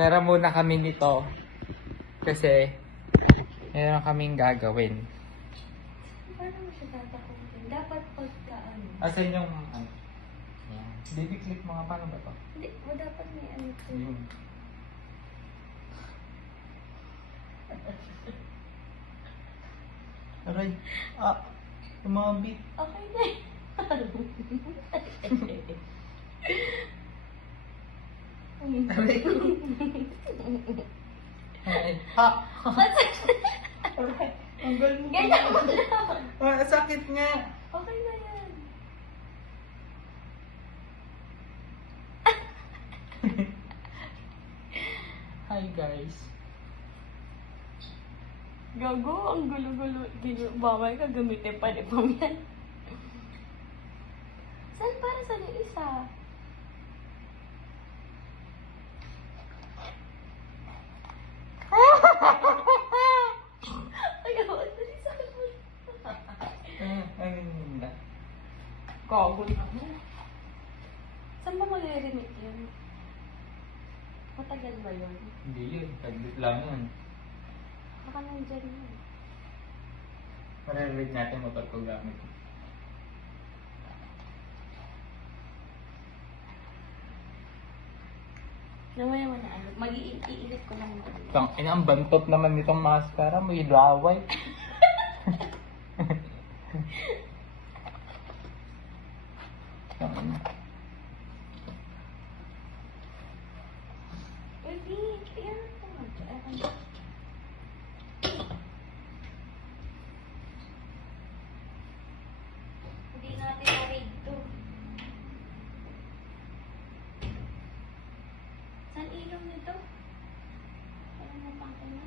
Pera muna kami nito. Kasi, meron kaming gagawin. Paano mo siya tatakutin? Dapat pagka ano. Asan yung, ano? Yan. Baby clip mo nga, paano ba to? Hindi, mo dapat may ano to. Yun. Aray. Umabit. Okay na eh. Aray ko. Ay, ha! Aray. Ang galing. Ganyan mo lang. Sakit nga. Okay na yan. Hi guys. Gago, ang gulo-gulo. Bawal ka gamitin pa ni Pam yan. Saan para sa yung isa? Ay, ako, dali sa akin mo. Ano yun na? Gago naman. Saan ba mag-remit yun? Matagal ba yun? Hindi yun. Taglit lang yun. Baka nandyan yun. Mariread natin mo pag gamit. Namaya mo na ano. Mag-iinit ko lang naman. Ina, ang bantot naman nitong mascara. May laway. Pwede. Ayan ito nga. Hindi natin na-read to. Saan ilong nito? Parang napangko na.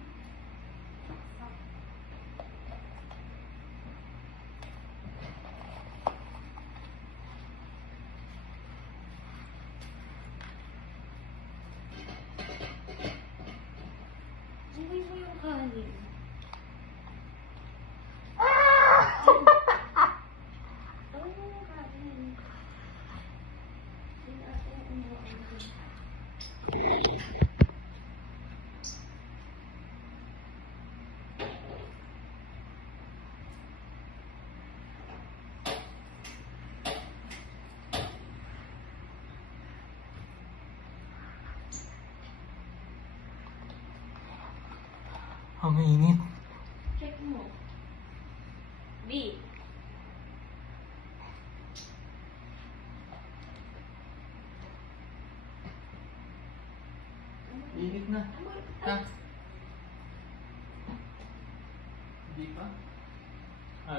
Gawin mo yung kanin. Gawin mo yung kanin. Hindi natin umuwi. Ang init. Check mo. B. Init na. Ha? Hindi pa?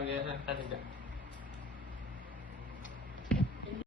Ganyan talaga.